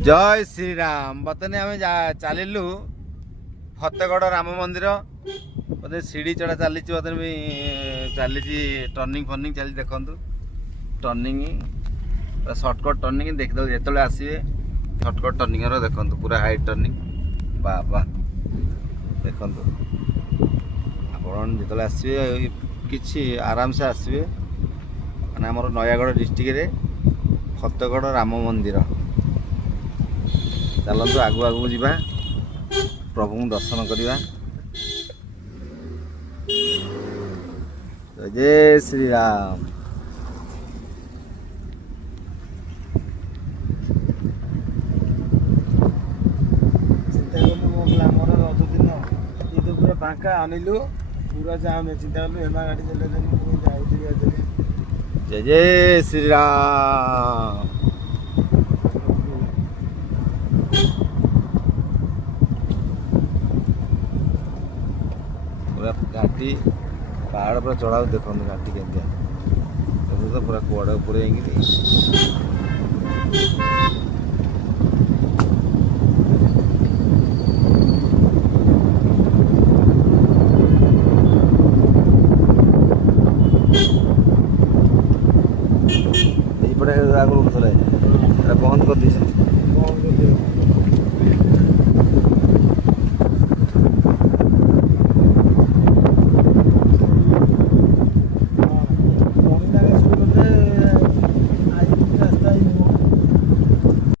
जय श्री राम। बर्तने आम चलू फतेगढ़ राम मंदिर बोधे सीढ़ी चढ़ा चली बर्तन भी चली टर्निंग फर्निंग चली देखु टर्निंग सर्टकट टर्निंग देखिए जो आसवे सर्टकट टर्निंग देखु पूरा हाइट टर्निंग बाबा देखु आप जो आसवे कि आराम से आसवे मैंने आम नयागढ़ डिस्ट्रिक्ट फतेगढ़ राम मंदिर चलतु आगु आगु जा प्रभु दर्शन करवा। जय श्री राम। मोर रज दिन ये पूरा फाँका अनिलु पूरा जाम चिंता कलु हेमा गाड़ी चल जय जय श्री राम। पूरा घाटी पहाड़ पूरा चढ़ाऊ देखो घाटी के पूरा कुआड़ पूरे